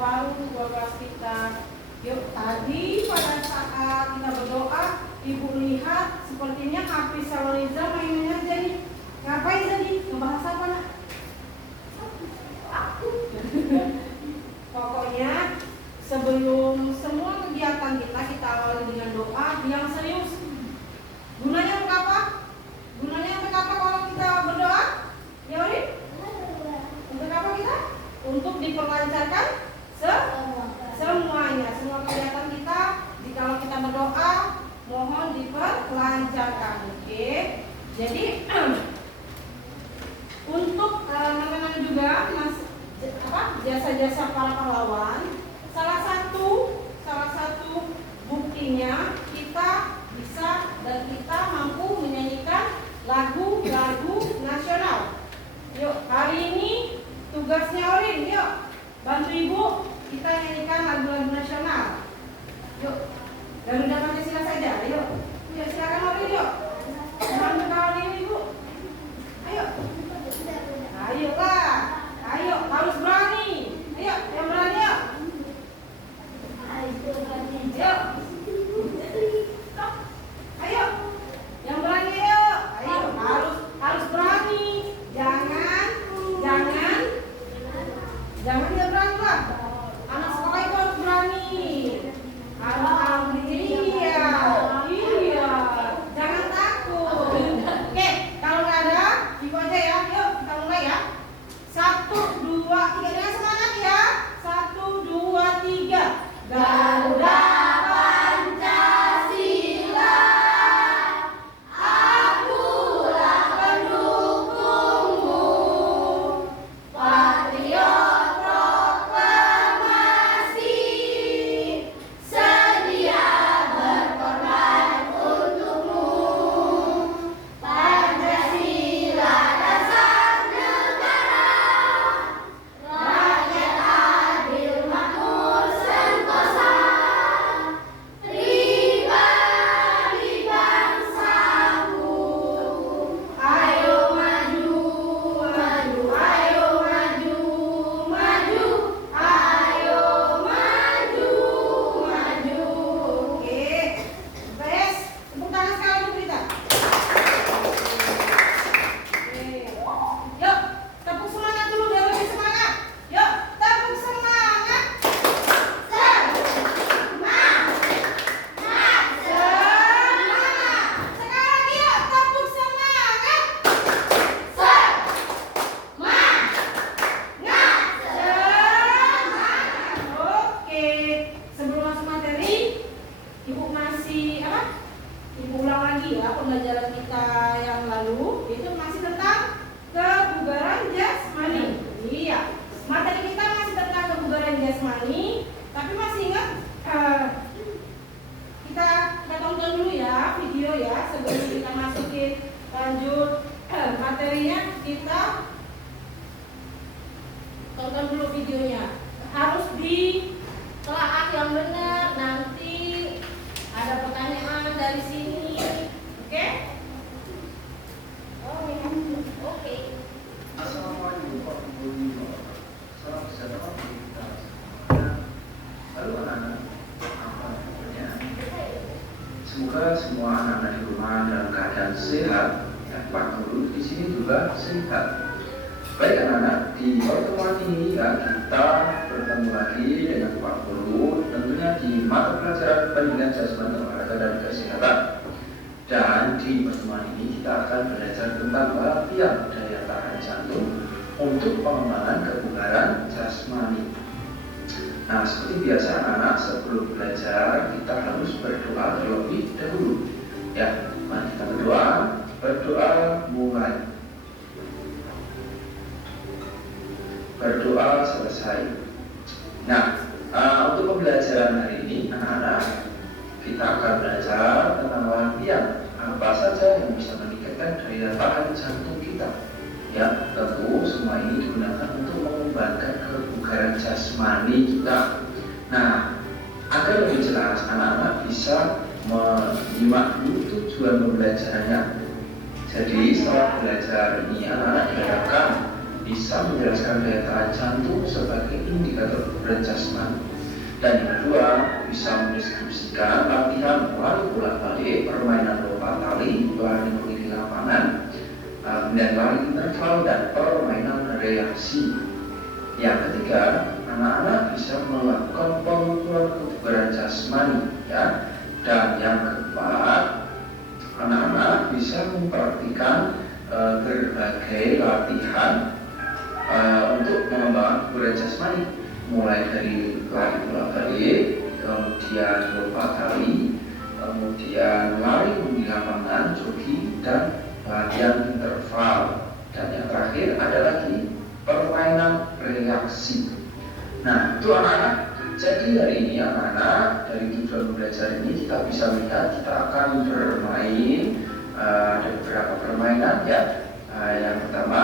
paru 12 kita. Yuk, tadi pada saat kita berdoa, Ibu lihat sepertinya Hafiz Saloriza mainnya jadi ngapain tadi? Ngebahas apa nak? Pokoknya sebelum semua kegiatan kita awali dengan doa yang serius. Gunanya untuk apa? Gunanya untuk apa kalau kita berdoa? Ya Uri? Untuk apa kita? Untuk diperlancarkan semuanya, semua kegiatan kita. Jikalau kita berdoa, mohon diperlancarkan. Oke. Jadi untuk mengenang juga jasa-jasa para pahlawan, salah satu buktinya kita bisa dan kita mampu menyanyikan lagu-lagu nasional. Yuk, hari ini tugasnya Orin, yuk bantu ibu kita nyanyikan lagu-lagu nasional. Yuk, Garuda Pancasila saja, yuk. Yuk silakan Orin, yuk. Bantu Orin ibu. Ayo. Ayolah. Ayo, harus berani. Ayo, yang berani yuk. Ayo. Ayo. Yang berani yuk. Ayo, harus berani. Jangan dia berani lah. Anak sekolah itu harus berani. Iya. Jangan takut. Oke, kalau nggak ada, ibu aja ya. Yuk, kita mulai ya. 1, 2, 3 dengan semangat ya. 1, 2, 3. Garuda Pancasila, akulah pendukungmu. Patriot proklamasi, sedia berkorban untukmu. Pancasila dasar negara, rakyat adil makmur sentosa, pribadi bangsaku. Ayo maju, maju, ayo maju, maju, ayo maju, maju. Oke, bes, tepuk tangan sekali untuk kita. Yuk, tepuk semangat dulu biar lebih semangat. Yuk, tepuk semangat. Semangat. Sekali lagi yuk, tepuk semangat. Semangat. Oke, sebelum masuk materi, Ibu masih Ibu ulang lagi ya pembelajaran kita yang lalu, itu masih tentang kebugaran jasmani. Iya, materi kita masih tentang kebugaran jasmani, tapi masih ingat kita tonton dulu ya video ya sebelum kita masukin lanjut materinya. Kita tonton dulu videonya, harus ditelaah yang benar, nanti ada pertanyaan dari sini. Oke? Oke. Assalamualaikum warahmatullahi wabarakatuh. Salam sejahtera bagi kita semuanya. Halo anak-anak, apa kabarnya? Semoga semua anak-anak di rumah dalam keadaan sehat. Ya, Pak Guru di sini juga sehat. Baik anak-anak, di pertemuan ini ya, kita bertemu lagi dengan Pak Guru, tentunya di mata pelajaran pendidikan jasmani, olahraga dan kesehatan. Dan di pertemuan ini kita akan belajar tentang latihan daya tahan jantung untuk pengembangan kebugaran jasmani. Nah, seperti biasa anak-anak, sebelum belajar kita harus berdoa terlebih dahulu. Ya, mari kita berdoa. Berdoa mulai. Berdoa selesai. Nah, untuk pembelajaran hari ini anak-anak, kita akan belajar tentang latihan apa saja yang bisa meningkatkan daya tahan jantung kita. Ya, tentu semua ini digunakan untuk mengembangkan kebugaran jasmani kita. Nah, agar lebih jelas anak-anak bisa menyimak dulu tujuan pembelajarannya. Jadi setelah belajar ini anak-anak diharapkan bisa menjelaskan daya tahan jantung sebagai indikator kebugaran jasmani. Dan yang kedua, bisa mendeskripsikan latihan lari bolak-balik, permainan lompat tali, lari mengelilingi lapangan, kemudian lari interval dan permainan reaksi. Yang ketiga, anak-anak bisa melakukan pengukuran kebugaran jasmani, ya. Dan yang keempat, anak-anak bisa mempraktikkan berbagai latihan untuk mengembangkan kebugaran jasmani, mulai dari lari bolak-balik, kemudian lompat tali, kemudian lari di lapangan, jogging, dan latihan interval. Dan yang terakhir ada lagi permainan reaksi. Nah, itu anak-anak. Jadi hari ini anak-anak dari tujuan belajar ini kita bisa lihat kita akan bermain ada beberapa permainan, ya. Yang pertama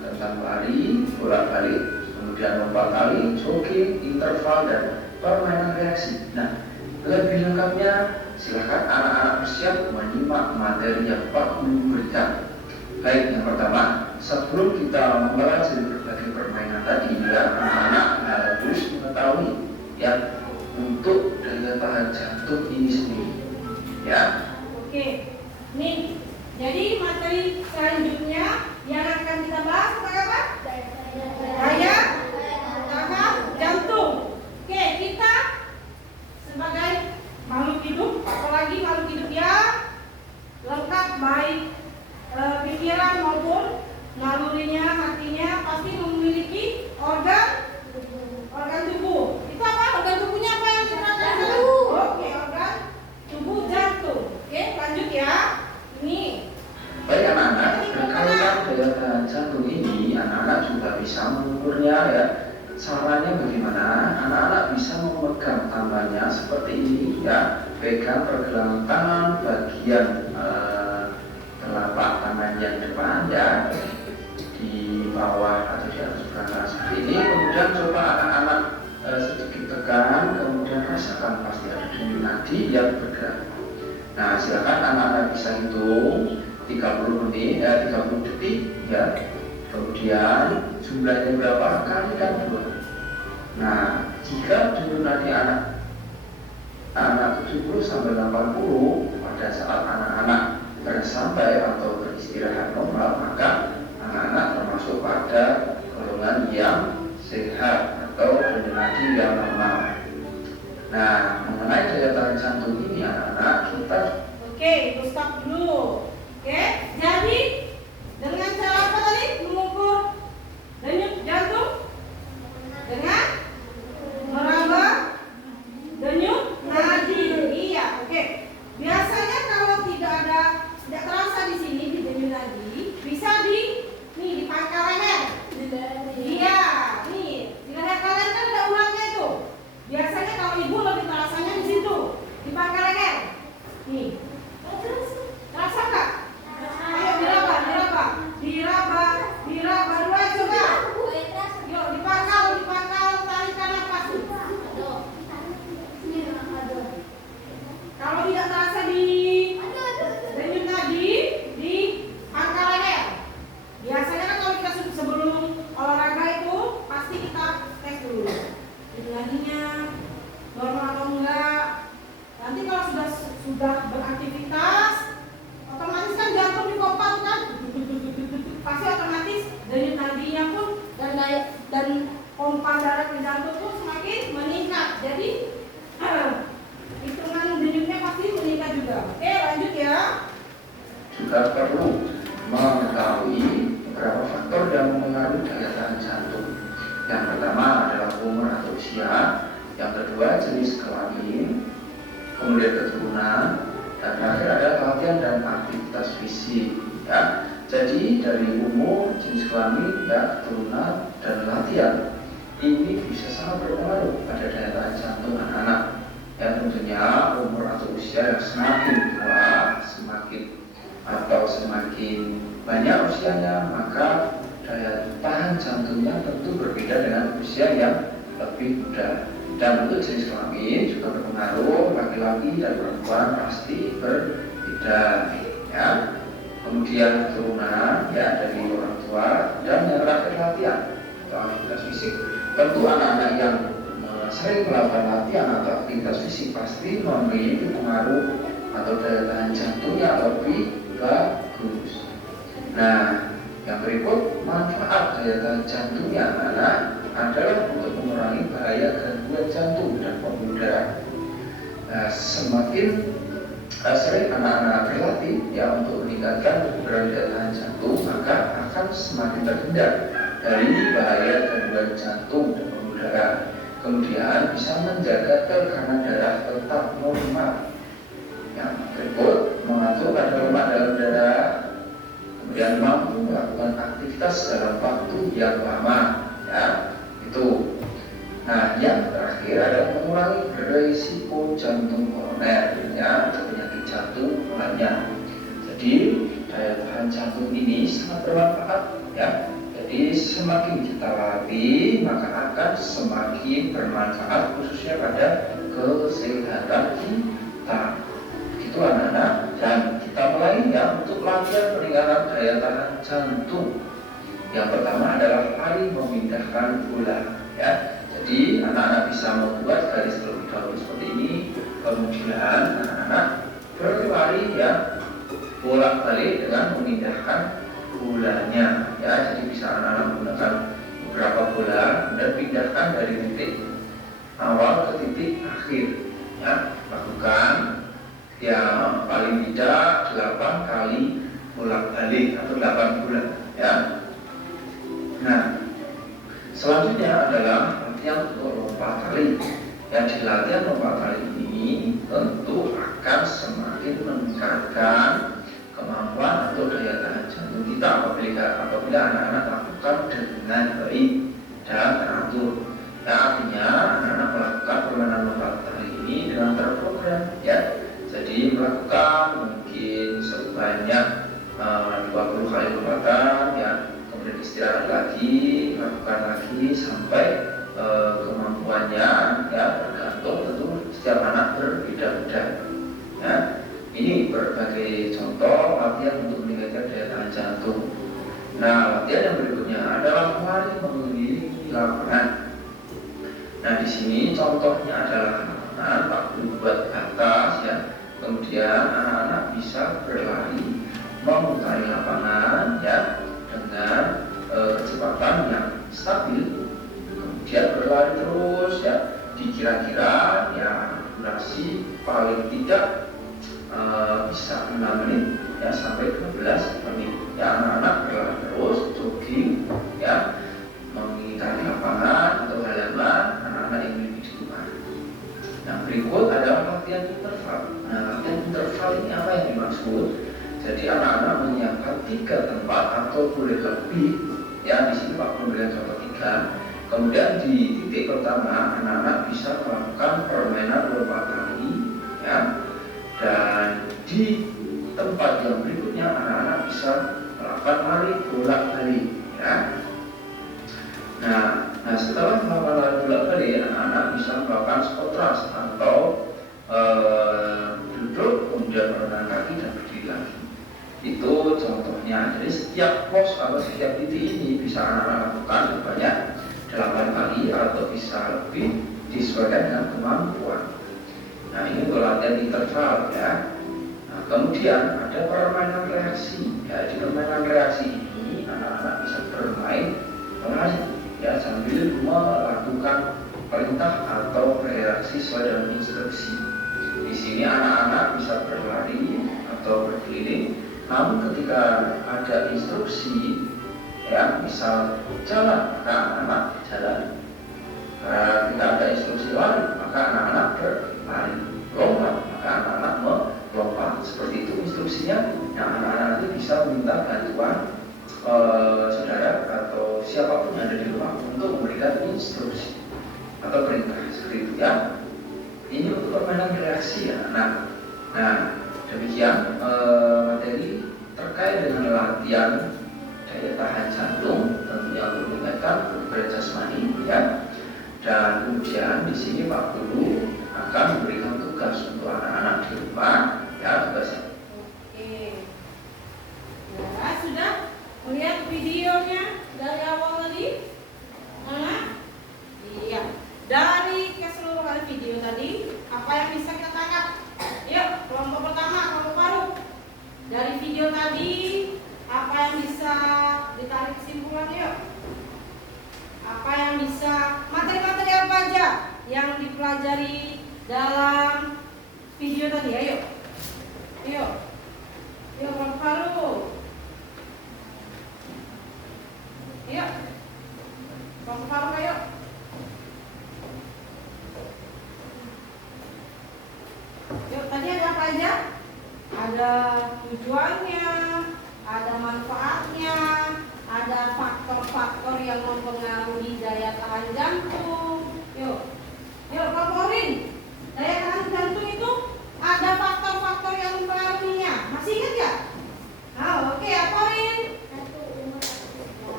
tentang lari bolak-balik, kemudian lompat tali, jogging, interval, dan permainan reaksi. Nah, lebih lengkapnya silakan anak-anak bersiap menyimak materi yang Pak Guru berikan. Baik, yang pertama, sebelum kita mempelajari berbagai permainan tadi, ya, anak-anak harus mengetahui, ya, untuk daya tahan jantung ini sendiri, ya. Oke, nih, jadi materi selanjutnya yang akan kita bahas apa? Daya tahan jantung. Oke, kita sebagai makhluk hidup, apalagi makhluk hidup yang lengkap baik pikiran maupun nalurinya, hatinya, pasti memiliki organ tubuh. Itu apa? Organ tubuhnya apa yang diterangkan? Oke, organ tubuh jantung. Oke, lanjut ya. Ini. Baik anak-anak, berkaitan daya tahan jantung ini, anak-anak juga bisa mengukurnya, ya. Caranya bagaimana? Anak-anak bisa memegang tangannya seperti ini, ya. Pegang pergelangan tangan bagian telapak tangan yang depan, ya, di bawah atau di atas belakang seperti ini. Kemudian coba anak-anak sedikit tekan, kemudian rasakan pasti ada denyut nadi yang bergerak. Nah, silakan anak-anak bisa hitung 30 menit, 30 detik, ya. Kemudian jumlahnya berapa? Kalikan 2. Nah, jika denyut nadi anak 70 sampai 80 pada saat anak-anak bersantai atau beristirahat normal, maka anak-anak termasuk pada golongan yang sehat atau denyut nadi yang normal. Nah, mengenai daya tahan jantung ini anak-anak kita Oke, stop dulu. Oke, jadi dengan cara apa tadi mengukur denyut jantung? Dengan meraba denyut nadi. Iya, oke. Biasanya kalau tidak terasa di sini di denyut nadi, bisa di pangkal leher. Iya, nih di leher kalian kan ada uratnya itu. Biasanya kalau ibu lebih terasanya di situ, di pangkal leher. Nih, terasa nggak? Ayo diraba dua coba. Yuk dipangkal, tarikan nafas. Kalau tidak terasa di denyut nadi di pangkal leher. Biasanya kan kalau kita sebelum olahraga itu pasti kita tes dulu denyut nadinya normal atau enggak. Nanti kalau sudah beraktivitas, otomatis kan jantung dipompa kan, pasti otomatis denyut nadinya pun dan pompa darah ke jantung pun semakin meningkat. Jadi hitungan denyutnya pasti meningkat juga. Oke, lanjut ya. juga perlu mengetahui beberapa faktor yang mempengaruhi daya tahan jantung. Yang pertama adalah umur atau usia, yang kedua jenis kelamin, kemudian keturunan, dan terakhir ada latihan dan aktivitas fisik, ya. Jadi dari umur, jenis kelamin, ya, keturunan, dan latihan ini bisa sangat berpengaruh pada daya tahan jantung anak-anak. Ya, tentunya umur atau usia yang semakin tua, semakin banyak usianya, maka daya tahan jantungnya tentu berbeda dengan usia yang lebih muda. Dan untuk jenis kelamin juga berpengaruh, laki-laki dan perempuan pasti berbeda, ya. Kemudian keturunan, ya, dari orang tua, dan yang terakhir latihan atau aktivitas fisik Tentu anak-anak yang sering melakukan latihan atau aktivitas fisik pasti memiliki pengaruh atau daya tahan jantung yang lebih bagus. Nah, yang berikut manfaat daya tahan jantungnya anak-anak adalah untuk mengurangi bahaya gangguan jantung dan pembuluh darah. Nah, semakin sering anak-anak berlatih ya untuk meningkatkan kebugaran daya tahan jantung, maka akan semakin terhindar dari bahaya gangguan jantung dan pembuluh darah. Kemudian bisa menjaga tekanan darah tetap normal. Yang berikut mengatur kadar lemak dalam darah, kemudian mampu melakukan aktivitas dalam waktu yang lama, ya itu. Nah, yang terakhir adalah mengurangi risiko jantung koroner, ya penyakit jantung lainnya. Jadi daya tahan jantung ini sangat bermanfaat, ya. Jadi semakin kita latih maka akan semakin bermanfaat khususnya pada kesehatan kita. Itu anak-anak, dan kita mulai ya untuk latihan peningkatan daya tahan jantung. Yang pertama adalah lari memindahkan bola, ya. Jadi anak-anak bisa membuat garis terlebih dahulu seperti ini, kemudian anak-anak berlari ya bolak-balik dengan memindahkan bolanya, ya. Jadi bisa anak-anak menggunakan beberapa bola dan pindahkan dari titik awal ke titik akhir, ya. Lakukan yang paling tidak 8 kali bolak-balik atau 8 bola, ya. Nah, selanjutnya adalah latihan untuk lompat tali. Yang di latihan lompat tali ini tentu akan semakin meningkatkan kemampuan atau daya tahan jantung kita apabila anak-anak lakukan dengan baik dan teratur. Nah, artinya anak-anak melakukan permainan lompat tali ini dengan terprogram, ya. Jadi melakukan mungkin sebanyak 20 kali lompatan, ya. Kemudian istirahat lagi, lakukan lagi sampai kemampuannya, ya, tergantung tentu setiap anak berbeda-beda, ya. Ini berbagai contoh latihan untuk meningkatkan daya tahan jantung. Nah, latihan yang berikutnya adalah lari mengelilingi lapangan. Nah, di sini contohnya adalah lapangan 40 buat ke atas, ya. Kemudian anak-anak bisa berlari memutari lapangan, ya, dengan kecepatan yang stabil. Kemudian berlari terus, ya, dikira-kira ya durasi paling tidak bisa 6 menit ya sampai 12 menit. Ya, anak-anak berlari terus, jogging, ya, mengitari lapangan atau halaman anak-anak yang memiliki di rumah. Yang berikut adalah latihan interval. Nah, latihan interval ini apa yang dimaksud? Jadi anak-anak menyiapkan 3 tempat atau boleh lebih, ya. Di sini Pak memberikan contoh 3. Kemudian di titik pertama anak-anak bisa melakukan permainan lompat tali, ya. Dan di tempat yang berikutnya anak-anak bisa melakukan lari bolak-balik, ya. Nah, setelah melakukan lari bolak-balik, anak-anak bisa melakukan squat thrust atau duduk kemudian merendahkan kaki dan berdiri lagi. Itu contohnya. Jadi setiap pos atau setiap titik ini bisa anak-anak lakukan sebanyak 8 kali atau bisa lebih disesuaikan dengan kemampuan. Nah, ini untuk latihan interval, ya. Nah, kemudian ada permainan reaksi. Ya, di permainan reaksi ini anak-anak bisa bermain lari, ya, sambil melakukan perintah atau bereaksi sesuai dengan instruksi. Di sini anak-anak bisa berlari atau berkeliling, namun ketika ada instruksi, ya, misal jalan, maka anak-anak jalan. Ketika ada instruksi lari, maka anak-anak berlari. Lompat, maka anak-anak melompat. Seperti itu instruksinya. Nah, anak-anak nanti bisa meminta bantuan saudara atau siapapun yang ada di rumah untuk memberikan instruksi atau perintah, seperti itu, ya. Ini untuk permainan reaksi, ya. Nah, demikian materi terkait dengan latihan daya tahan jantung, tentunya untuk meningkatkan kebugaran jasmani, ya. Dan kemudian di sini Pak Guru akan memberikan tugas untuk anak-anak di rumah, ya, tugasnya. Oke. Ya, sudah melihat videonya dari awal tadi? Mana? tadi, apa yang bisa ditarik kesimpulan yuk? Apa yang bisa, materi-materi apa aja yang dipelajari dalam video tadi? Ayo. Yuk. Yuk, Faru. Yuk. Faru, ayo. Yuk, tadi ada apa aja? Ada tujuannya, ada manfaatnya, ada faktor-faktor yang mempengaruhi daya tahan jantung. Yuk, yuk laporin. Daya tahan jantung itu ada faktor-faktor yang mempengaruhinya. Masih ingat ya? Nah, oke, laporin.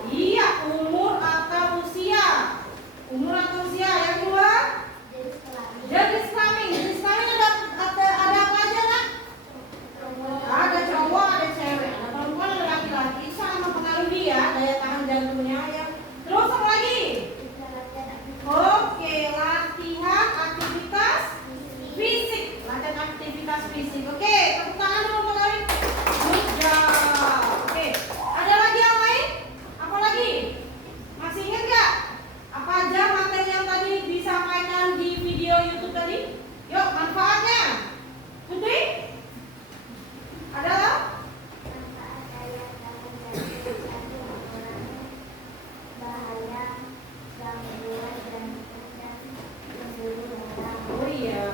Iya, umur atau usia. Umur atau usia. Yang kedua, jenis kelamin. Jenis kelamin ada apa aja nak? Ada cowok, ada cewek, ada perempuan, ada laki-laki. Sama mempengaruhi ya daya tahan jantungnya ya. Terus apa lagi? Oke, latihan aktivitas fisik. Latihan aktivitas fisik. Oke, tepuk tangan dulu Pak Karin. Good job. Oke, ada lagi yang lain? Apa lagi? Masih ingat nggak? Apa aja materi yang tadi disampaikan di video YouTube tadi? Yuk, manfaatnya. Putri? Adalah? Oh iya.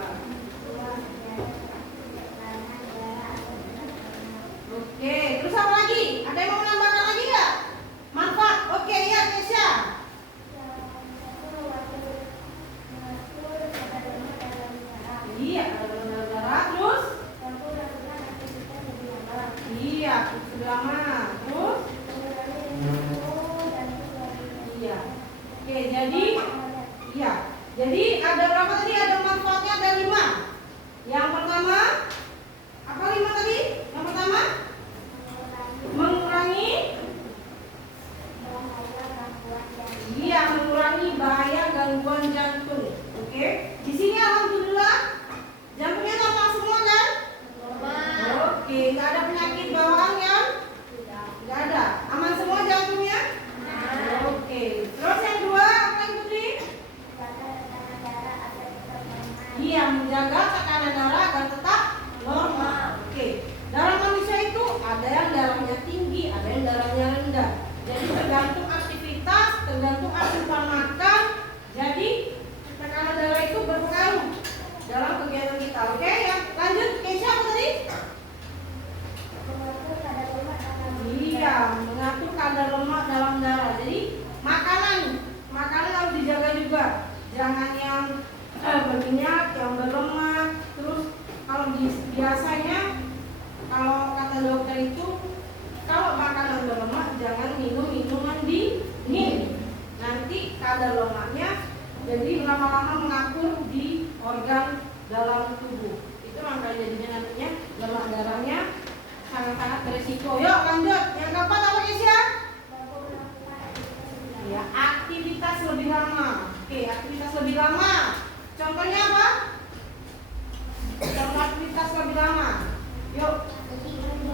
Oke, terus apa lagi? Ada yang mau menambahkan lagi nggak? Manfaat? Oke, iya Kesha. Iya, ada dalam darah. Terus? Iya, sudah lama. Terus? Iya. Oke, jadi iya. Jadi ada berapa tadi? Ada manfaatnya ada 5. Yang pertama, apa 5 tadi? Yang pertama, mengurangi bahaya gangguan jantung. Oke. Di sini alhamdulillah jantungnya normal semua kan? Oke, nggak ada penyakit bawaan kan? Nggak ada. Aman semua jantungnya? Oke. Terus yang kedua, apa lagi Putri? Iya, menjaga tekanan darah agar tetap normal. Oke. Darah manusia itu ada yang darahnya tinggi, ada yang darahnya rendah. Jadi tergantung aktivitas, tergantung asupan makan. Jadi tekanan darah itu berpengaruh dalam kegiatan kita. Oke, ya. Lanjut, Kesha apa tadi? Iya, mengatur kadar lemak dalam darah. Jadi makanan harus dijaga juga. Jangan yang berminyak, yang berlemak. Terus kalau biasanya kalau kata dokter itu kalau makanan berlemak jangan minum minuman dingin. Nanti kadar lemaknya jadi lama-lama mengatur di organ dalam tubuh. Itu makanya jadinya nantinya lemak darahnya sangat-sangat beresiko. Yuk lanjut. Yang keempat apa Kesha? Ya, aktivitas lebih lama. Oke, aktivitas lebih lama. Contohnya apa? Contoh aktivitas lebih lama. Yuk.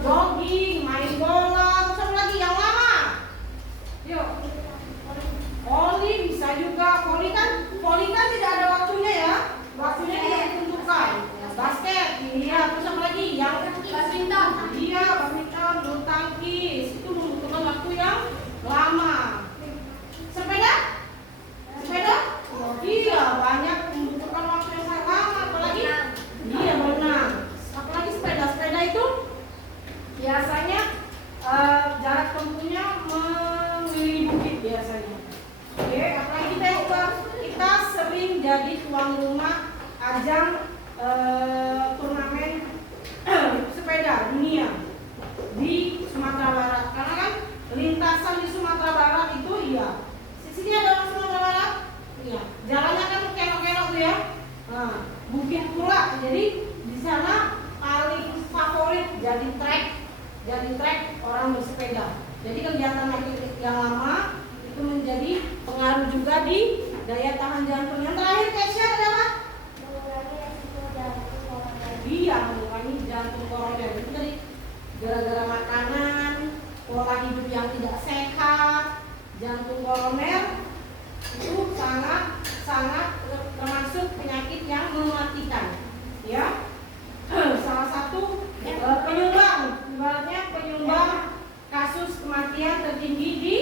Jogging, main bola, terus apa lagi yang lama? Yuk. Voli bisa juga. Voli kan tidak ada waktunya ya. Waktunya tidak ditentukan. Basket, iya. Terus apa lagi? Yang badminton. Iya, badminton, bulu tangkis. Itu membutuhkan waktu yang lama. Sepeda? Iya, banyak membutuhkan waktu yang sangat lama. Apalagi? Iya, berenang. Apalagi sepeda? Sepeda itu biasanya jarak tempuhnya mengelilingi bukit biasanya. Oke, apalagi kita sering jadi tuan rumah ajang turnamen sepeda dunia di Sumatera Barat. Karena kan lintasan di Sumatera Barat itu iya. Sini ada orang Sumatera Barat? Iya. Jalannya kan kelok-kelok tuh ya. Nah, bukit pula. Jadi di sana paling favorit jadi trek orang bersepeda. Jadi kegiatan yang lama itu menjadi pengaruh juga di daya tahan jantung. Yang terakhir Kesha adalah iya, mengurangi jantung koroner. Itu tadi gara-gara makanan pola hidup yang tidak sehat, jantung koroner itu sangat termasuk penyakit yang mematikan. Ya, salah satu penyumbang, ibaratnya penyumbang kasus kematian tertinggi di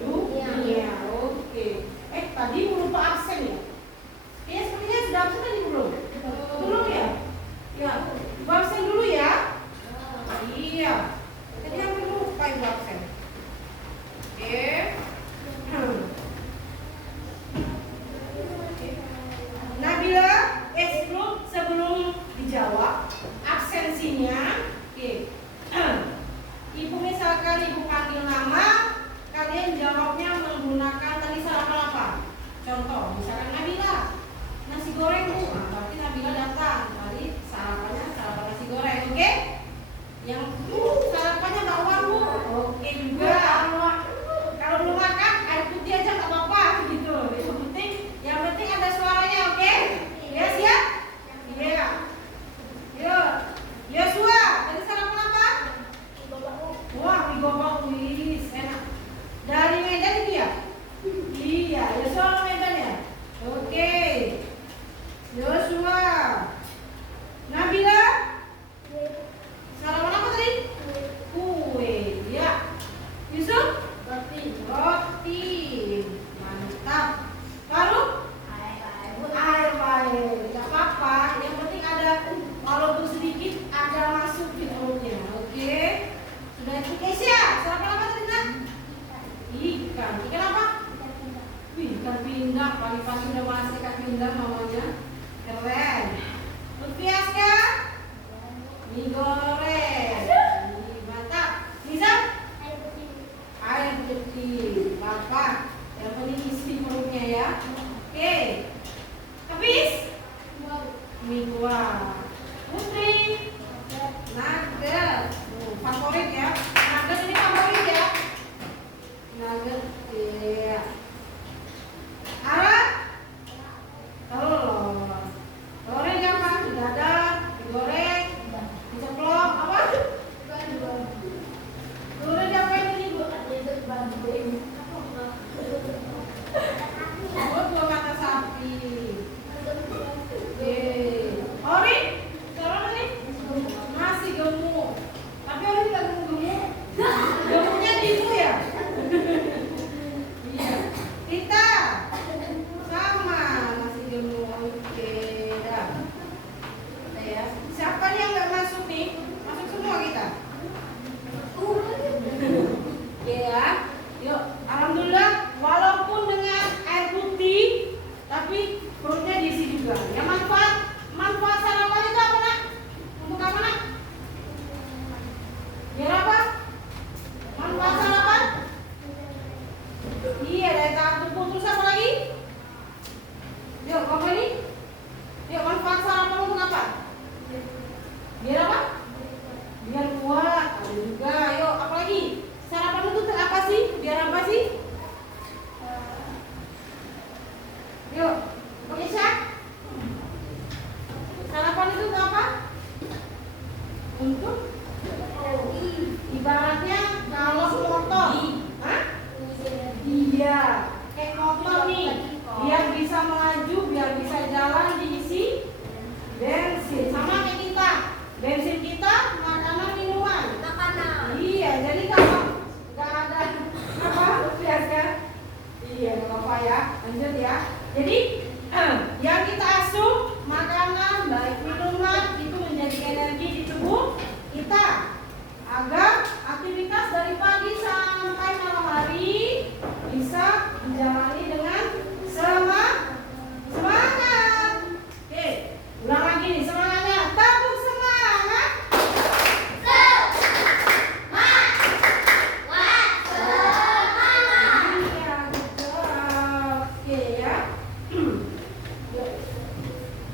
dunia. Oke. Tadi lupa absen ya? Kayaknya sepertinya sudah absen tadi belum? Belum ya? Ya, Ibu absen dulu ya. Iya. Tadi yang lupa Ibu absen. Oke. Nabila, sebelum dijawab absensinya, oke. Ibu misalkan Ibu panggil nama, kalian jawabnya menggunakan tadi sarapan apa? Contoh, misalkan Nabila, nasi goreng Bu. Nah, berarti Nabila datang. Tadi sarapannya sarapan nasi goreng, oke? Yang Bu, sarapannya bakwan Bu. Oke juga. Kalau belum makan, air putih aja nggak apa-apa gitu. Yang penting ada suaranya, oke? Ya siap? Iya. Yuk, Yosua, tadi sarapan apa? Wah, mie gobak, wih, enak. Dari Medan itu ya? Iya, Yosua orang Medan ya? Oke. Yosua. Nabila? Sarapan apa tadi? Kue. Ya. Yusuf? Roti. Mantap. Faruk? Air baik. Gak apa-apa. Yang penting ada, walaupun sedikit, ada masuk di perutnya. Oke. Sudah itu Kesia. Sarapan apa tadi nak? Ikan. Ikan apa? Ikan pindang. Pagi-pagi udah masak ikan pindang namanya. Keren. Lutfiaska? Mie goreng. Mantap. Nisa? Air putih. Apa? Yang penting isi perutnya ya. Oke. Habis? Mie kuah. Putri? Nugget. Favorit ya. Nugget ini favorit ya. Nugget. Iya. Ara? Telur. Goreng apa? Dadar, digoreng, diceplok, apa? Goreng apa ini Bu? Oh, dua mata sapi. Oke. Ori? Sekarang ini? Nasi gemuk. Tapi Ori tidak gemuk. Gemuknya di ibu ya? Iya. Rita? Sama nasi gemuk. Oke, dah. Ya. Siapa nih yang nggak masuk nih? Masuk semua kita. Ya. Yuk, alhamdulillah walaupun dengan air putih tapi perutnya diisi juga. Ya, manfaat sarapan itu apa nak? Untuk apa nak? Biar apa? Manfaat sarapan? Iya, dari tahap tubuh. Terus apa lagi? Yuk, apa ini? Yuk, manfaat sarapan untuk apa? Biar apa? Biar kuat. Ada juga. Yuk, apa lagi? Sarapan itu apa sih? Biar apa sih? Yuk, Aisyah. Sarapan itu untuk apa? Untuk ibaratnya kalau motor. Hah? Iya. Kayak motor nih. Biar bisa melaju, biar bisa jalan diisi bensin. Sama kayak kita. Bensin kita makanan minuman. Iya, jadi kalau nggak ada apa biasa. Iya, nggak apa-apa ya. Lanjut ya. Jadi yang kita asup makanan baik minuman itu menjadi energi di tubuh kita agar aktivitas dari pagi sampai malam hari bisa dijalani dengan semangat. Oke, ulang lagi nih semangatnya. Tabuk semangat. Iya, betul. Oke ya.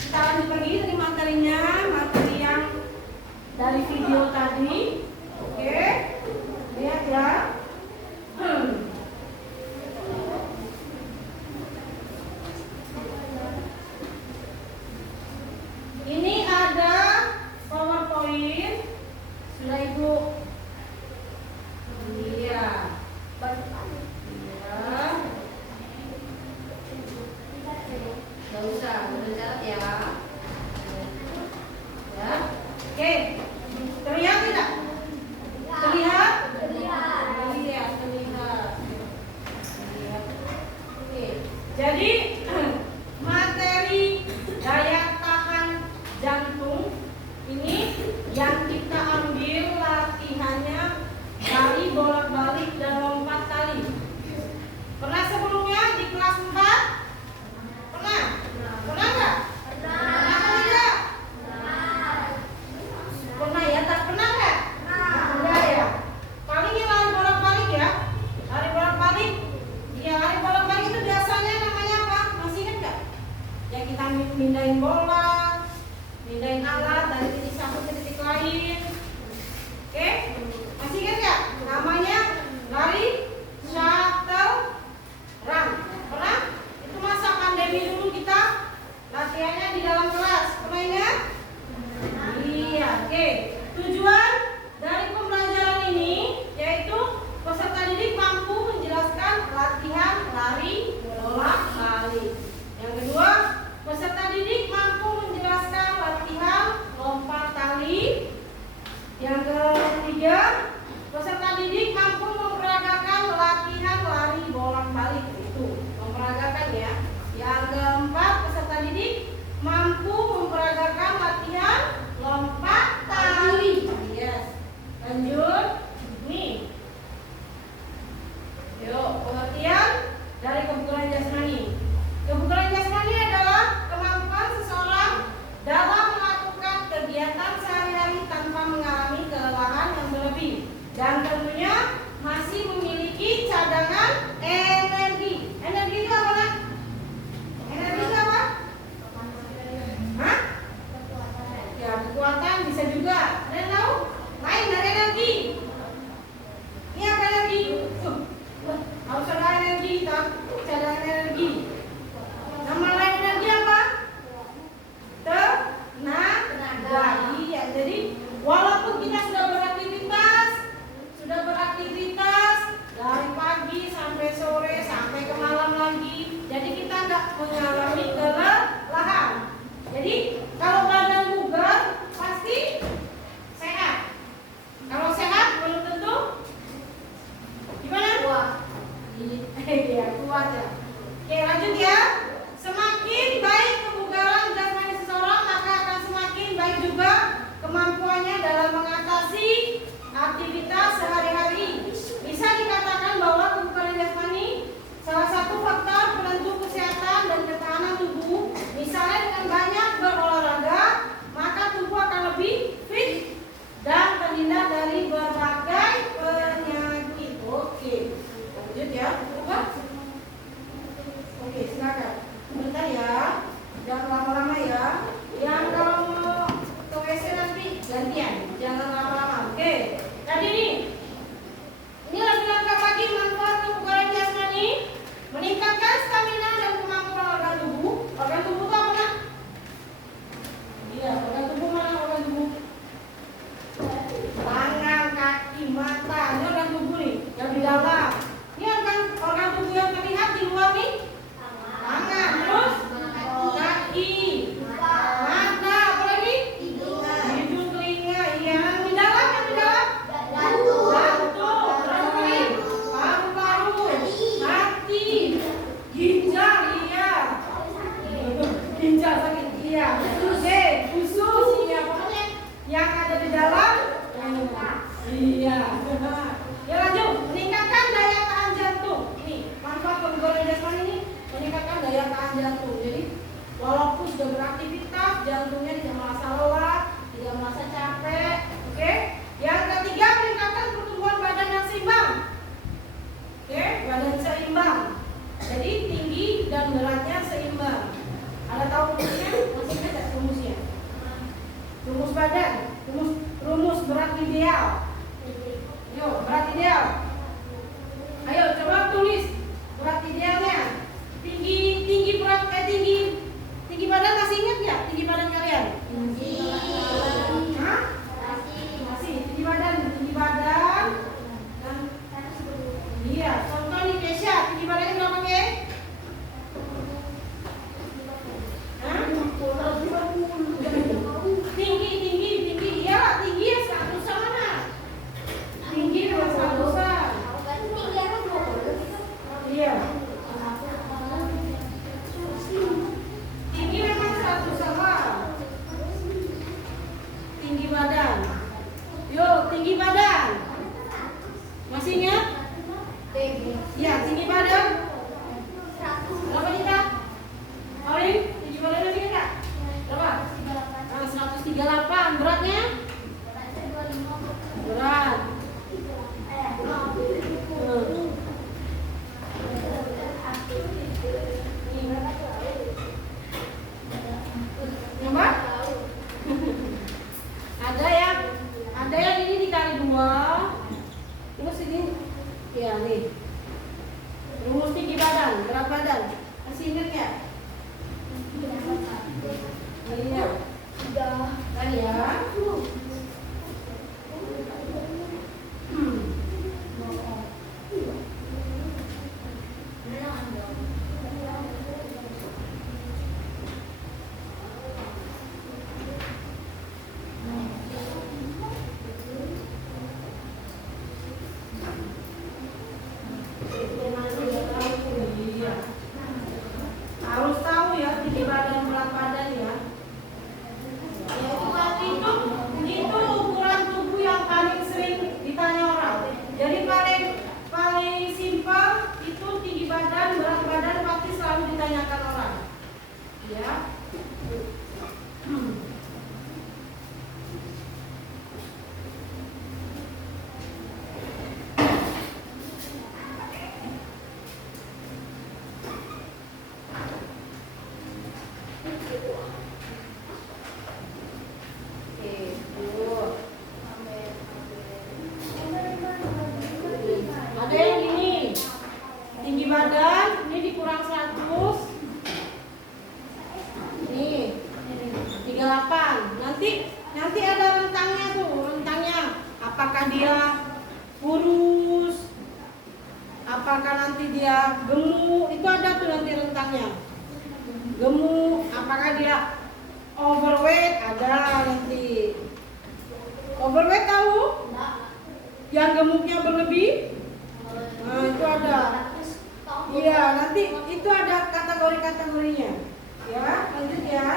Kita lanjut lagi dari materinya, materi yang dari video tadi. Oke, lihat ya. Ini ada PowerPoint. Sudah Ibu? Iya. ya. Ya. Oke. Terlihat tidak? Terlihat? Iya, terlihat. Oke. Jadi materi daya tahan jantung ini yang kita ambil latihannya dari bolak-balik dan lompat tali. Pernah sebelumnya di kelas 4? Pernah? Pernah nggak? Pernah atau tidak? Pernah ya? Tak pernah nggak? Enggak ya? Paling yang lari bolak-balik ya? Lari bolak-balik. Iya, lari bolak-balik itu biasanya namanya apa? Masih ingat nggak? Ya kita mindahin bola, mindahin alat dari titik satu ke titik lain. Oke? Masih ingat nggak? Namanya lari shuttle run. Pernah? Itu masa pandemi dulu kita latihannya di dalam kelas. Pernah ingat? Iya, oke. Tujuan dari pembelajaran ini yaitu peserta didik mampu menjelaskan latihan lari bolak-balik. Yang kedua, peserta didik mampu menjelaskan latihan lompat tali. Yang ketiga, peserta didik mampu memperagakan latihan lari bolak-balik. Itu memperagakan ya. Yang keempat, peserta didik mampu memperagakan latihan lompat tali. Yes. Lanjut. Nih. Yuk, pengertian dari kebugaran jasmani. Kebugaran jasmani adalah kemampuan seseorang dalam melakukan kegiatan sehari-hari tanpa mengalami kelelahan yang berlebih dan tentunya masih memiliki cadangan energi. Energi itu apa nak? Energi itu apa? Hah? Ya, kekuatan bisa juga. Ada yang tahu? Lain dari energi. Ini apa energi? Harus ada energi, cadangan energi. Nama lain energi apa? Tenaga. Iya, jadi walaupun kita sudah beraktivitas dari pagi sampai sore sampai ke malam lagi, jadi kita nggak mengalami kelelahan. Jadi kalau badan bugar pasti sehat. Kalau sehat belum tentu gimana? Kuat. Iya, kuat ya. Oke, lanjut ya. Semakin baik kebugaran jasmani seseorang, maka akan semakin baik juga kemampuannya dalam mengatasi aktivitas sehari-hari. Bisa dikatakan bahwa kebugaran jasmani salah satu faktor penentu kesehatan dan ketahanan tubuh. Misalnya dengan banyak berolahraga, maka tubuh akan lebih fit dan terhindar dari berbagai penyakit. Oke, lanjut ya. Oke, silakan. Bentar ya, jangan lama-lama ya. Yang kalau mau ke WC nanti gantian, jangan lama-lama. Oke, tadi nih, ini lebih lengkap lagi manfaat kebugaran jasmani, meningkatkan stamina dan kemampuan organ tubuh. Organ tubuh itu apa nak? Iya, organ tubuh mana organ tubuh? Tangan, kaki, mata, ini organ tubuh nih, yang di dalam. Ini organ tubuh yang terlihat di luar nih. Tangan, terus kaki, mata, apa lagi? Hidung, telinga, iya. Yang di dalam, jantung, terus apa lagi? Paru-paru, hati, ginjal, iya. Ginjal sakit, iya. Usus, iya. Pokoknya yang ada di dalam, iya. Ya lanjut, meningkatkan daya tahan jantung. Ini manfaat kebugaran jasmani ini meningkatkan daya tahan jantung. Jadi walaupun sudah beraktivitas, jantungnya tidak merasa lelah, tidak merasa capek. Oke. Yang ketiga, meningkatkan pertumbuhan badan yang seimbang. Oke, badan seimbang. Jadi tinggi dan beratnya seimbang. Ada tahu rumusnya? Masih ingat tidak rumusnya? Rumus badan, rumus berat ideal. Yuk, berat ideal. Ayo coba tulis berat idealnya. Tinggi badan masih ingat nggak? Tinggi badan kalian? Hah? Masih tinggi badan. Dan iya, contoh nih Kesha, tinggi badannya berapa ke? Hah? Ada yang ini tinggi badan, ini dikurang 100. Nih 38. Nanti ada rentangnya tuh, rentangnya. Apakah dia kurus? Apakah nanti dia gemuk? Itu ada tuh nanti rentangnya. Gemuk, apakah dia overweight? Ada nanti. Overweight tahu? Yang gemuknya berlebih? Nah, itu ada. Iya, nanti itu ada kategori-kategorinya. Ya, lanjut ya.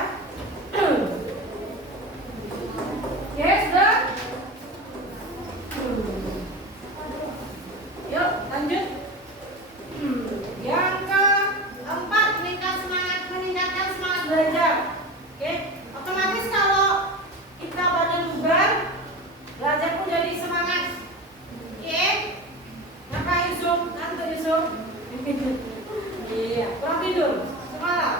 Yes, sudah. Yuk, lanjut. Yang keempat, meningkatkan semangat belajar. Oke, otomatis kalau kita badan bugar, belajar pun jadi semangat. Oke, ngapain Zoom? Ngantuk di Zoom? Iya, kurang tidur semalam.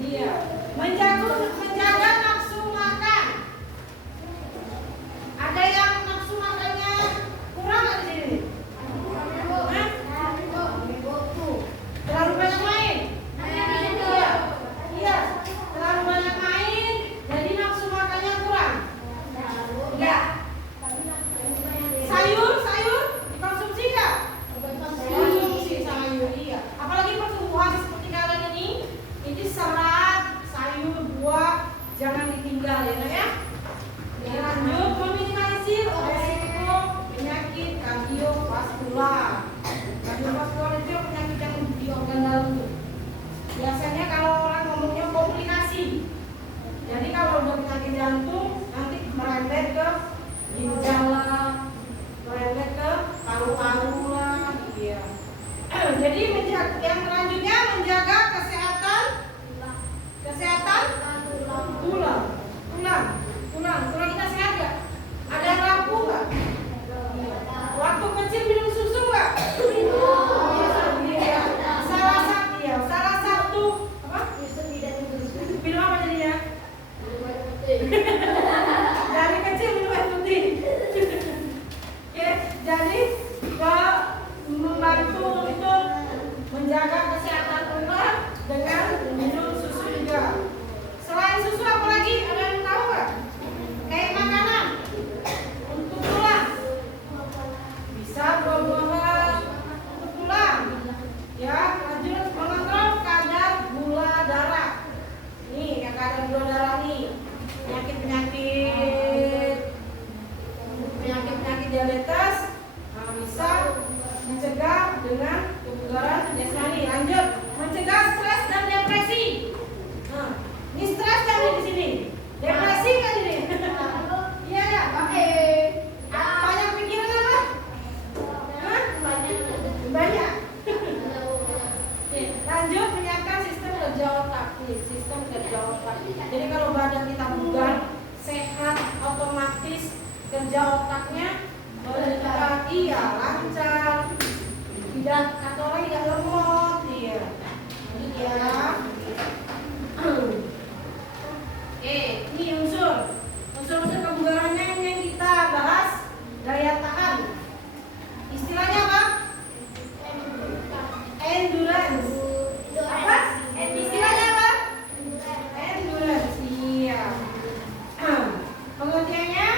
Iya, menjaga nafsu makan. Ada yang nafsu makannya kurang nggak di sini? Terlalu banyak main. Iya, terlalu banyak main, jadi nafsu makannya kurang. Iya. Sayur dikonsumsi nggak? Konsumsi sayur, iya. Apalagi pertumbuhan seperti kalian ini serat, sayur, buah, jangan ditinggal ya, nak ya. Oke, lanjut, meminimalisir resiko penyakit kardiovaskular. Kardiovaskular itu penyakit yang di organ dalam tuh. Biasanya kalau orang ngomongnya komplikasi. Jadi kalau udah penyakit jantung, nanti merembet ke ginjal lah, merembet ke paru-paru lah, iya. Jadi yang selanjutnya menjaga kesehatan tulang kita sehat nggak? Ada yang rapuh nggak? Waktu kecil minum susu nggak? Iya. Salah satu apa? Minum apa jadinya? Dari kecil minum air putih. Oke, jadi membantu untuk menjaga kesehatan tulang dengan minum susu juga. Selain susu apa lagi? Ada yang tahu nggak? Kayak makanan untuk tulang. Bisa buah-buahan untuk tulang. Ya, lanjut mengontrol kadar gula darah. Nih, yang kadar gula darah nih. Penyakit diabetes bisa dicegah dengan kebugaran jasmani. Lanjut, mencegah stres dan depresi. Nah, ini stres kan di sini, depresi kan ini. Iya ya, oke. Banyak pikiran apa? Hah? Banyak. Lanjut, menyiapkan sistem kerja otak. Sistem kerja otak. Jadi kalau badan kita bugar, sehat, otomatis kerja otaknya lancar, tidak atau orang tidak lemot, iya. Ini unsur kebugarannya yang kita bahas, daya tahan. Istilahnya apa? Endurance. Apa? Istilahnya apa? Endurance. Iya. Pengertiannya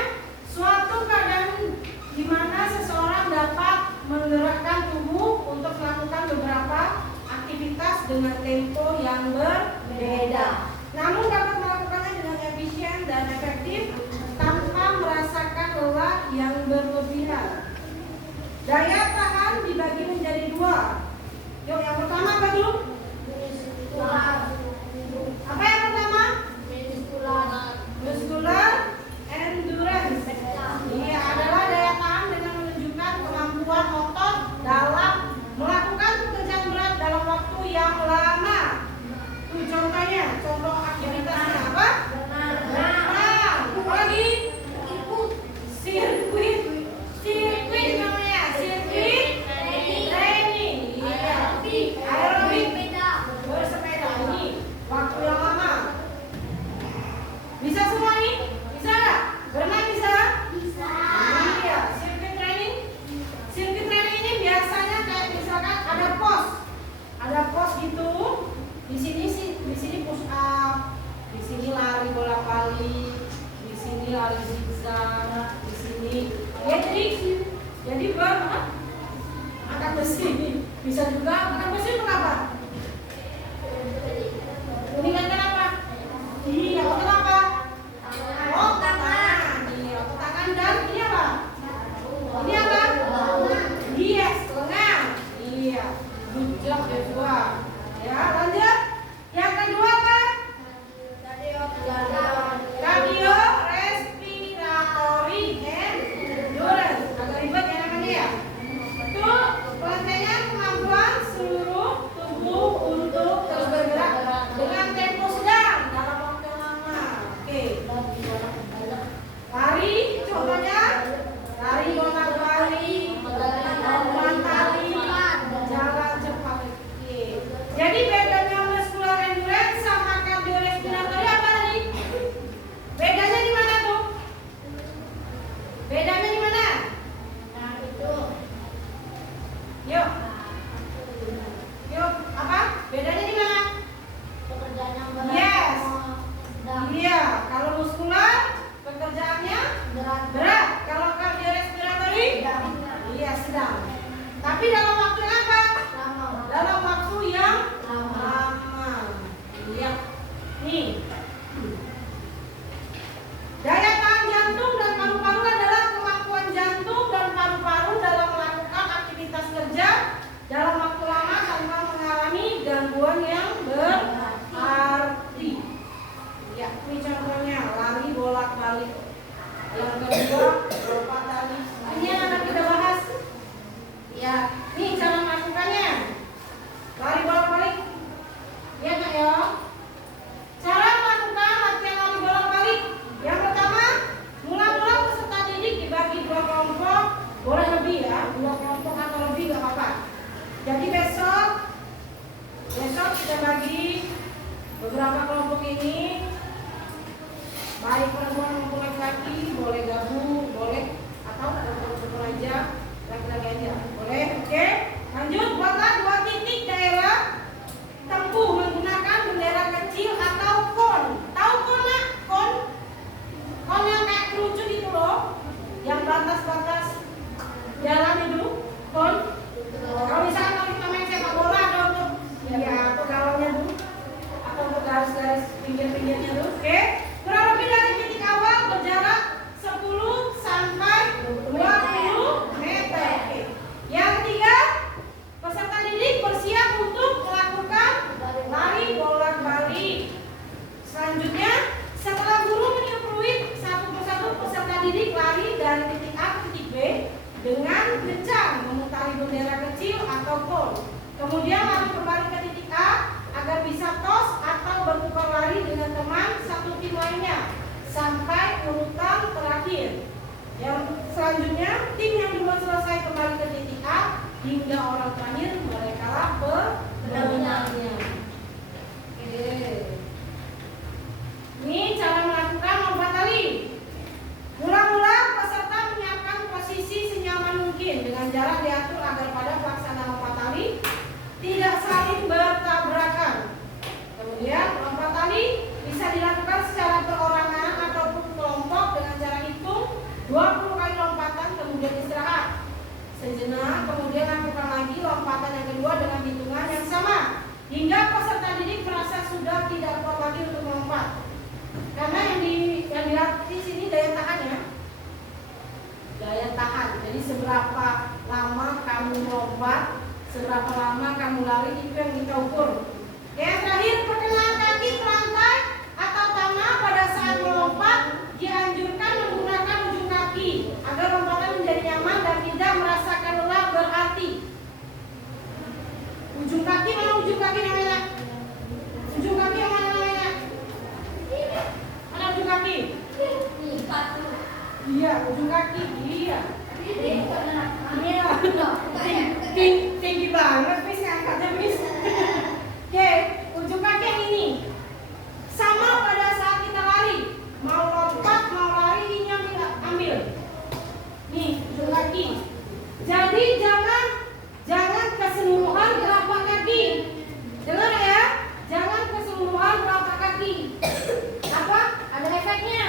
suatu keadaan di mana seseorang dapat menggerakkan tubuh untuk melakukan beberapa aktivitas dengan tempo yang berbeda. Namun dapat melakukannya dengan efisien dan efektif tanpa merasakan lelah yang berlebihan. Daya tahan dibagi menjadi dua. Yuk, yang pertama apa dulu? Apa yang pertama? Muscular endurance. Ini adalah daya tahan dengan menunjukkan kemampuan otot dalam melakukan pekerjaan berat dalam waktu yang lama. Tuh contohnya, contoh lari zigzag di sini. Ya, jadi angkat besi. Bisa juga angkat besi kenapa? Kuningan kenapa? Iya, kenapa? Oh, tangan. Iya, tangan dan ini apa? Ini apa? Yes, lengan. Iya, good job Joshua. Ya, lanjut. Yang kedua apa? Cardio, respiratory, and endurance. Agak ribet ya namanya ya. Itu pengertiannya kemampuan seluruh tubuh untuk terus bergerak dengan tempo sedang dalam waktu lama. Oke. Lari, contohnya lari bolak-balik, lompat tali, jalan cepat. Oke. Jadi bedanya muscular endurance sama kardiorespiratory apa tadi? Bedanya di mana tuh? Bedanya di mana? Nah, itu. Yuk. Yuk, apa? Bedanya di mana? Yes. Iya, kalau muskular pekerjaannya berat. Kalau kardiorespiratory iya sedang. Tapi dalam waktu yang apa? Dalam waktu yang lama. Iya. Nih. Daya tahan jantung dan paru-paru adalah kemampuan jantung dan paru-paru dalam melakukan aktivitas kerja dalam waktu lama tanpa mengalami gangguan yang berarti. Ya, ini contohnya lari bolak-balik. Yang kedua, lompat tali. Ini yang akan kita bahas. Ya, ini cara melakukannya. Lari bolak-balik. Ya, Kak ya. Cara melakukan latihan lari bolak-balik. Yang pertama, mula-mula peserta didik dibagi 2 kelompok, boleh lebih ya, 2 kelompok atau lebih nggak apa-apa. Jadi besok kita bagi beberapa kelompok ini, baik perempuan maupun laki-laki, boleh gabung, boleh atau perempuan aja, laki-laki aja, boleh. Oke, lanjut buatlah 2 titik daerah tempuh menggunakan bendera kecil atau kon. Tahu kon nak? Kon yang kayak kerucut itu loh, yang batas-batas jalan itu, kon. Kalau misalnya kalau kita main sepak bola ada untuk ya untuk gawangnya tuh, atau untuk garis-garis pinggir-pinggirnya tuh. Oke, kurang lebih dari titik awal berjarak 10 sampai 20 meter. Oke. Yang ketiga, peserta didik bersiap untuk melakukan lari bolak-balik. Selanjutnya, setelah guru meniup peluit, satu persatu peserta didik lari dari titik A ke titik B dengan kencang memutari bendera kecil atau kon. Kemudian lari kembali ke titik A agar bisa tos atau bertukar lari dengan teman satu tim lainnya sampai urutan terakhir. Yang selanjutnya, tim yang duluan selesai kembali ke titik A hingga orang terakhir mereka lah pemenangnya. Oke. Ini cara melakukan lompat tali. Mula-mula peserta menyiapkan posisi senyaman mungkin dengan jarak diatur agar pada pelaksanaan lompat tali tidak saling bertabrakan. Kemudian lompat tali bisa dilakukan secara perorangan ataupun kelompok dengan cara hitung 20 kali lompatan kemudian istirahat sejenak, kemudian lakukan lagi lompatan yang kedua dengan hitungan yang sama hingga peserta didik merasa sudah tidak kuat lagi untuk melompat. Karena yang dilihat di sini daya tahannya, daya tahan. Jadi seberapa lama kamu melompat, seberapa lama kamu lari, itu yang kita ukur. Yang terakhir, perkenalan kaki ke lantai atau tanah pada saat melompat dianjurkan menggunakan ujung kaki agar lompatan menjadi nyaman dan tidak merasakan lelah berarti. Ujung kaki mana ujung kaki namanya? Ujung kaki yang mana namanya? Mana ujung kaki? Iya, ujung kaki. Iya. Iya. Tinggi banget, Miss, angkatnya, Miss. Oke, ujung kaki yang ini. Sama pada saat kita lari. Mau lompat, mau lari, ini ambil. Nih, ujung kaki. Jadi jangan keseluruhan telapak kaki. Dengar ya, jangan keseluruhan telapak kaki. Apa? Ada efeknya.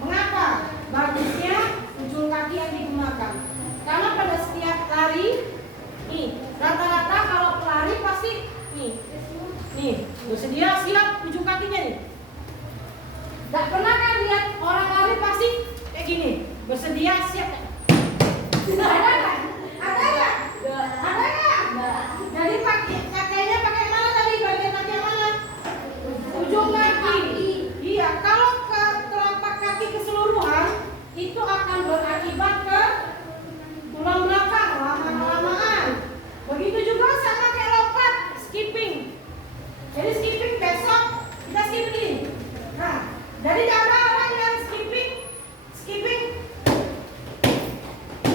Mengapa? bagusnya ujung kaki yang digunakan. Karena pada setiap lari, nih rata-rata kalau pelari pasti nih bersedia siap ujung kakinya nih. Gak pernah kan lihat orang lari pasti kayak gini, bersedia siap. Ada nggak? Ada nggak? Ada nggak? Jadi pakainya pakai mana tadi? Bagian kaki yang mana? Ujung kaki. Iya, kalau ke telapak kaki keseluruhan itu akan berakibat ke tulang belakang lama-lamaan. Begitu juga sama kayak lompat, skipping. Jadi skipping besok kita skipping. Nah, jadi ada orang yang skipping.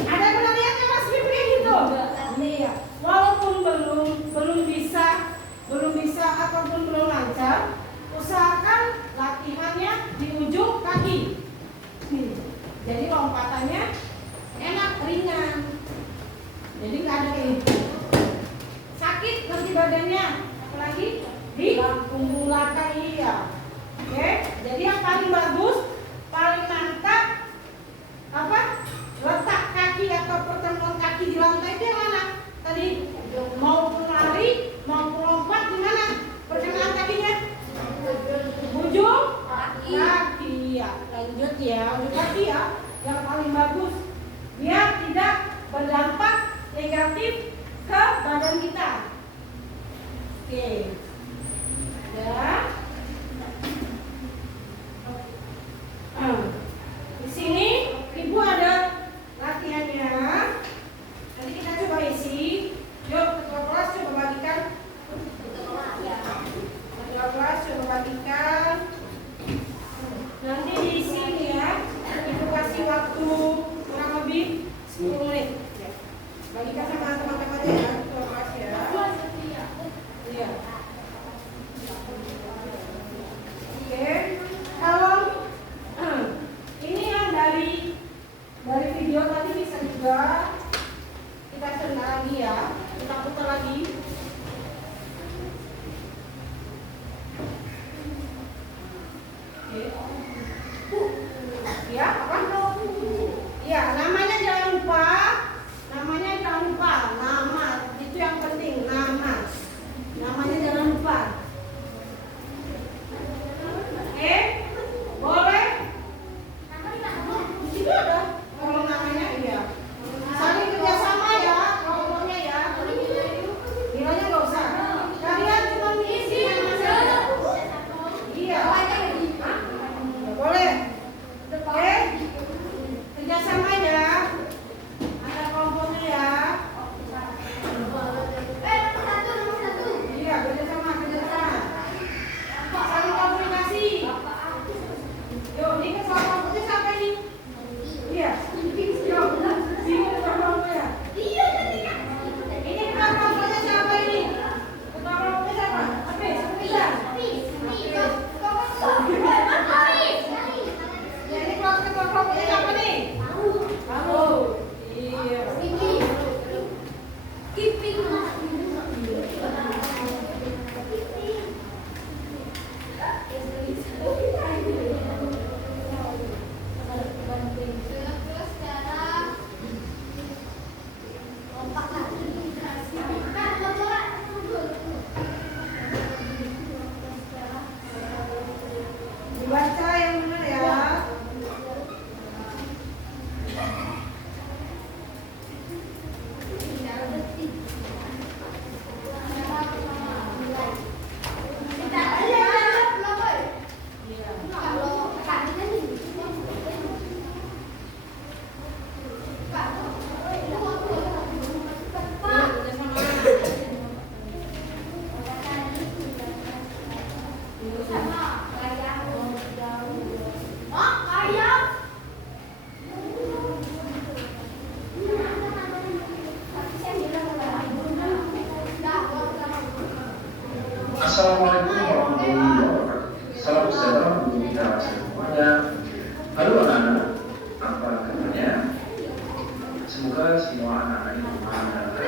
Ada yang pernah lihat yang skipping gitu? Iya. Walaupun belum bisa ataupun belum lancar, usahakan latihannya di ujung kaki. Jadi lompatannya enak, ringan. Jadi nggak ada sakit nanti badannya, apalagi di punggung belakang. Iya. Oke. Jadi yang paling bagus, paling mantap apa? Letak kaki atau pertemuan kaki di lantai itu yang mana? Tadi mau lari, mau lompat gimana? Pertemuan kakinya? Ujung kaki ya. Lanjut ya, ujung kaki ya. Yang paling bagus biar tidak berdampak negatif ke badan kita. Oke. Ya. Di sini Ibu ada latihannya. Nanti kita coba isi. Yuk, ketua kelas coba bagikan. Ketua kelas coba bagikan. Nanti diisi ya. Ibu kasih waktu kurang lebih 10 menit. Ya. Bagikan sama teman-temannya ya, ketua kelas ya. Iya. Oke. Kalau ini yang dari video tadi bisa juga kita senang lagi ya, kita putar lagi. Ya, apa? Ya, namanya jangan lupa. Nama itu yang penting, nama. Namanya jangan lupa. Boleh? Di situ ada. Kalau namanya iya. Saling kerjasama ya, kelompoknya ya. Nilainya nggak usah. Kalian cuma mengisi nama saja. Iya. Boleh. Oke. Kerjasama ya. Ada kelompoknya ya. Iya, kerjasama. Saling komunikasi. Yuk, ini kan soal kelompoknya siapa ini? Iya. Yuk, sini ketua kelompoknya. Ini ketua kelompoknya siapa ini? Ketua kelompoknya siapa? Apis. Ya, ini ketua kelompoknya siapa nih? Tahu. Iya. Dibaca yang benar ya. Assalamualaikum warahmatullahi wabarakatuh. Salam sejahtera untuk kita semuanya. Halo anak-anak, apa kabarnya? Semoga semua anak-anak ini mengandalkan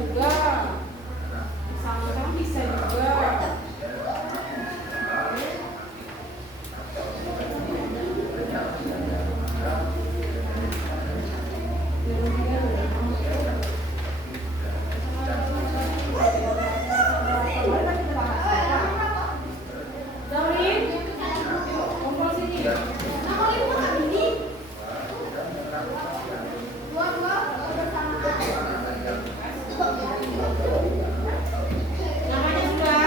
juga. Sama-sama bisa juga. Daurin, kumpul sini. Namanya sudah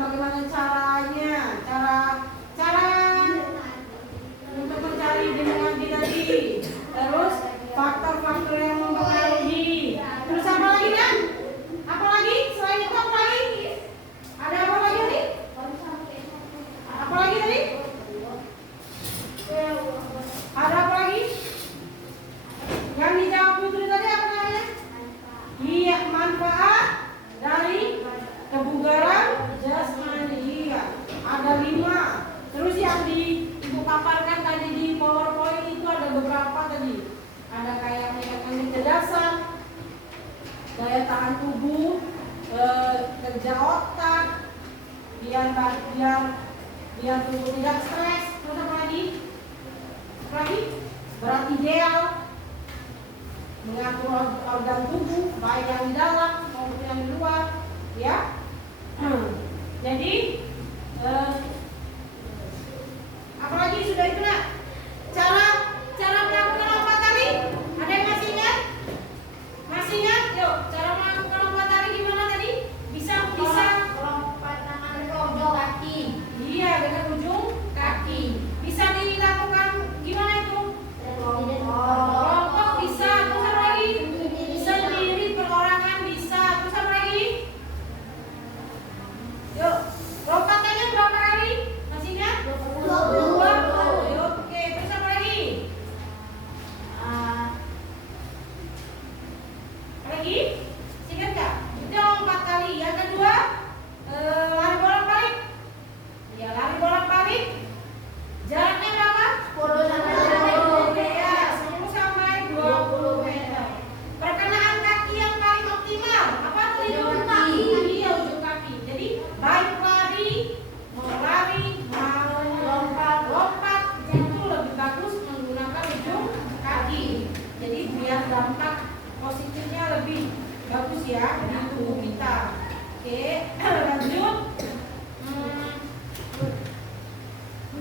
bagaimana caranya, cara untuk mencari demografi tadi. Terus faktor-faktor yang mempengaruhi. Terus apa lagi kan? Apa lagi? Selain itu apa lagi? Ada apa lagi nih? Apa lagi tadi? Ada apa lagi? Yang dijawab Putri tadi apa namanya? Iya, manfaat dari kebugaran jasmani. Iya, ada 5. Terus yang ibu paparkan tadi di PowerPoint itu ada beberapa tadi. Ada kayak meningkatkan kecerdasan, daya tahan tubuh, kerja otak, biar tubuh tidak stres. Terus apa lagi? Apa lagi? Berat ideal, mengatur organ tubuh, baik yang di dalam maupun yang di luar, ya. Jadi, apalagi sudah itu nak? Cara melakukan apa tadi? Ada yang masih ingat? Masih ingat? Yuk, cara melakukan apa tadi gimana tadi? Bisa. Lompat tangan ke ujung kaki. Iya, dengan ujung kaki. Bisa dilakukan gimana itu? Kelompok bisa. Terus apa lagi? Sendiri perorangan bisa. Terus apa lagi? Yuk, lompatannya berapa kali? Masih ingat? 20. Oke, terus apa lagi? Apa lagi? Ingat nggak? Itu 4 kali. Yang kedua, lari bolak-balik. Ya, lari bolak-balik. Jaraknya berapa? 10 sampai 20. Ya, 10 sampai 20 meter. Perkenaan kaki yang paling optimal apa tuh? Ujung kaki. Iya, ujung kaki. Jadi baik mau lompat itu lebih bagus menggunakan ujung kaki. Jadi biar dampak positifnya lebih bagus ya di tubuh kita. Oke, lanjut.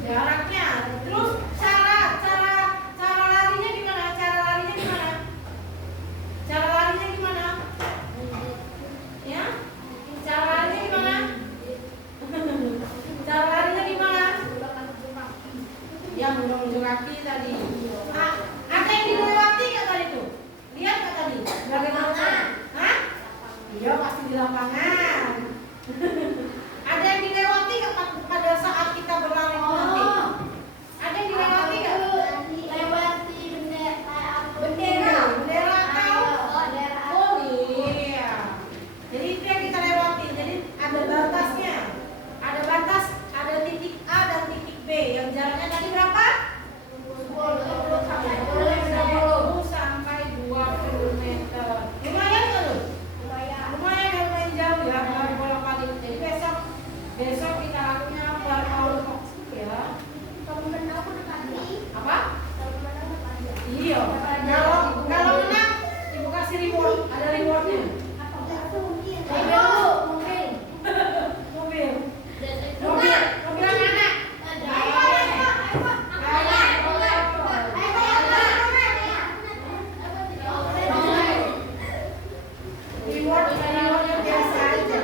Jaraknya, terus cara larinya gimana? Cara larinya gimana? Ya? Cara larinya gimana? Cara larinya gimana? Ya, ujung kaki tadi. Ada yang dilewati nggak tadi tuh? Lihat nggak tadi? Bagaimana? Hah? Iya, pasti di lapangan. Ada yang dilewati nggak pada saat kita berlari nanti? Ada yang dilewati nggak? Lewati bendera. Bendera atau? Oh iya. Jadi itu yang kita lewati. Jadi ada batasnya. Ada batas, ada titik A dan titik B. Yang jaraknya tadi berapa? 10 sampai 10 sampai 20 meter. Lumayan nggak tuh? Lumayan ya, lumayan jauh ya. Lari bolak-balik. Jadi besok kita lakunya berkelompok ya. Apa? Iya. Kalau menang, ibu kasih reward. Ada rewardnya. Mobil. Mobil anak-anak. Reward yang biasa aja.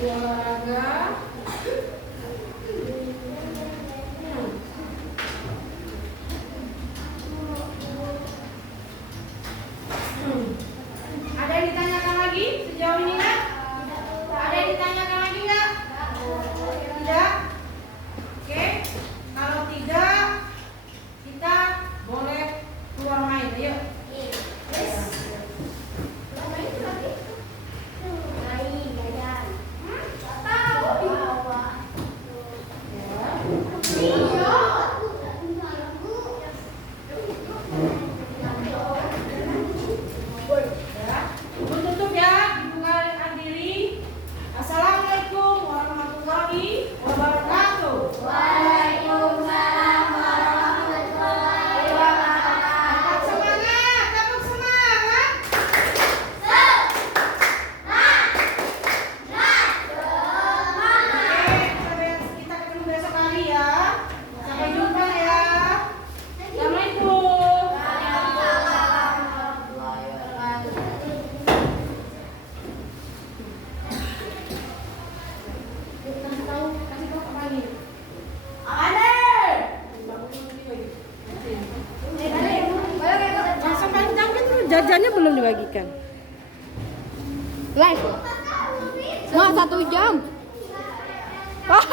Lagi olahraga. Ada yang ditanyakan lagi sejauh ini nggak? Ada yang ditanyakan lagi nggak? Tidak? Oke. Kalau tidak, kita boleh keluar main. Ayo. Tutup ya, dibuka diri. Assalamualaikum warahmatullahi wabarakatuh. Waalaikumsalam warahmatullahi wabarakatuh. Semangat, tepuk semangat. Oke, kita ketemu besok hari ya. Sampai jumpa ya. Assalamualaikum. Kasih tahu apa lagi? Langsung panjang gitu, jajannya belum dibagikan. Live. Wah, 1 jam. Wah.